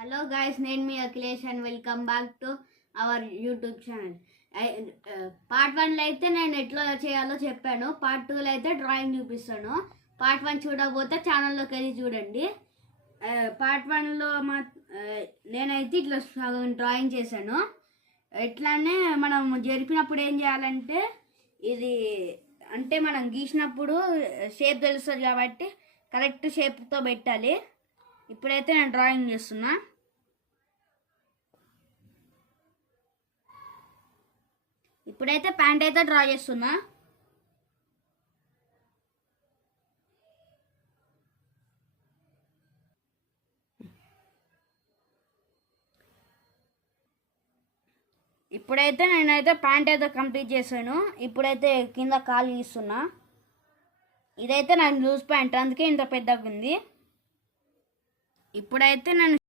Hello guys, నేను మీ Akhilesh and welcome back to our YouTube channel. Part 1లో అయితే నేను ఎట్లా చేయాలో చెప్పాను. పార్ట్ 2లో అయితే డ్రాయింగ్ చూపిస్తాను. పార్ట్ 1 చూడకపోతే ఛానల్లోకి వెళ్ళి చూడండి. పార్ట్ 1లో నేనైతే ఇట్లా సగం డ్రాయింగ్ చేశాను. ఇట్లానే మనం జరిపినప్పుడు ఏం చేయాలంటే, ఇది అంటే మనం గీసినప్పుడు షేప్ తెలుస్తుంది కాబట్టి కరెక్ట్ షేప్తో పెట్టాలి. ఇప్పుడైతే నేను డ్రాయింగ్ చేస్తున్నా. ఇప్పుడైతే ప్యాంట్ అయితే డ్రా చేస్తున్నా. ఇప్పుడైతే నేనైతే ప్యాంట్ అయితే కంప్లీట్ చేశాను. ఇప్పుడైతే కింద కాలు గీస్తున్నా. ఇదైతే నాకు లూజ్ ప్యాంట్, అందుకే ఇంత పెద్దగా ఉంది. ఇప్పుడైతే నేను